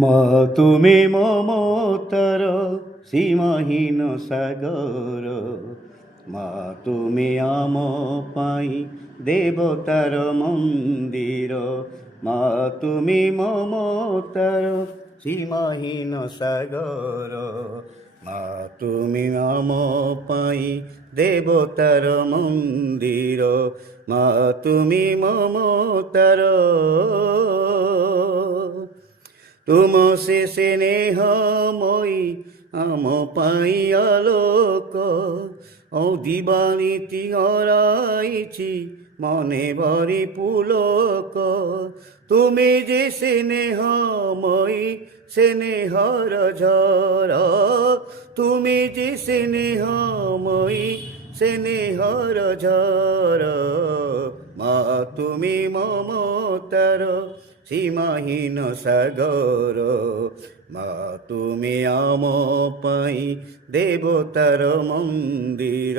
মা তুমি মমতার সীমাহীন সাগর, মা তুমি আম পাই দেবতার মন্দির, মা তুমি মমতার সীমাহীন সাগর, মা তুমি আম পাই দেবতার মন্দির, মা তুমি মমতার। তুম সে স্নেহময়ী আম পাই আলোক, ও দিবানীতি হরাইছি মনে ভরি পুলক। তুমি যে স্নেহময়ী স্নেহর ঝর, তুমি যে স্নেহময়ী স্নেহর ঝর, মা তুমি মমতার সীমাহীন সাগর, মা তুমি আম পাই দেবতার মন্দির,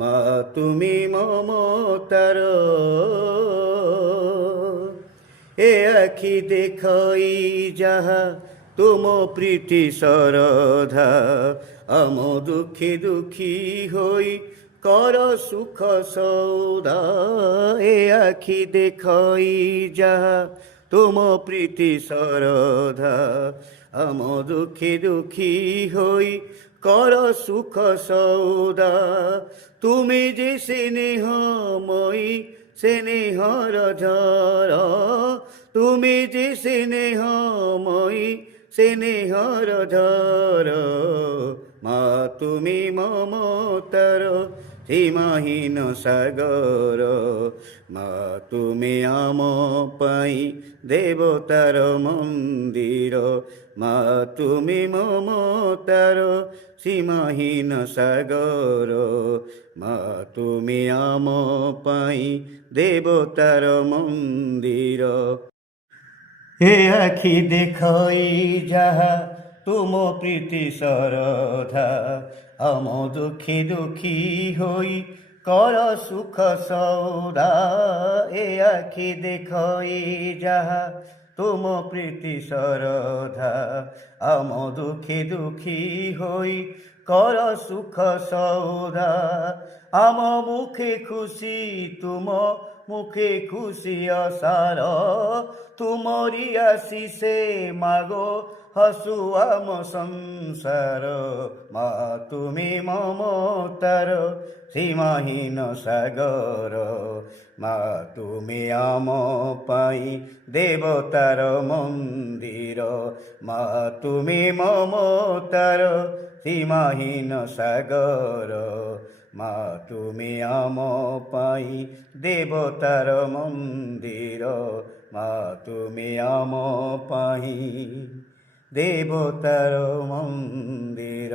মা তুমি মমতার। এ আখি দেখাই যাহা তুম প্রীতি সরধা, আম দুঃখী দুঃখী হই কর সুখ সৌদা। এ আখি দেখাই যাহা তুম প্রীতি সরধা, আম দুঃখী দুঃখী হই কর সুখ সৌদা। তুমি যে স্নেহময়ী স্নেহর ঝর, তুমি যে স্নেহময়ী স্নেহর ঝর, মা তুমি মমতার সীমাহীন সাগর, মা তুমি আম পাই দেবতার মন্দির, মা তুমি মমতার সীমাহীন সাগর, মা তুমি আম পাই দেবতার মন্দির। হে আখি দেখাই যাহা তুম প্রীতি সরধা, আম দুঃখী দুঃখী হই কর সুখ সৌদা। এ আখি দেখাই যাহা তুম প্রীতি সরধা, আম দুঃখী দুঃখী হই কর সুখ সৌদা। আম মুখে খুশি তুম মুখে খুশি অসার, তুমরি আশিসে মাগো হসু আম সংসার, মা তুমি মমতার সীমাহীন সাগর, মা তুমি আম পাই দেবতার মন্দির, মা তুমি মমতার সীমাহীন সাগর, মা তুমি আম পাই দেবতার মন্দির, মা তুমি আম পাই দেবতার মন্দির।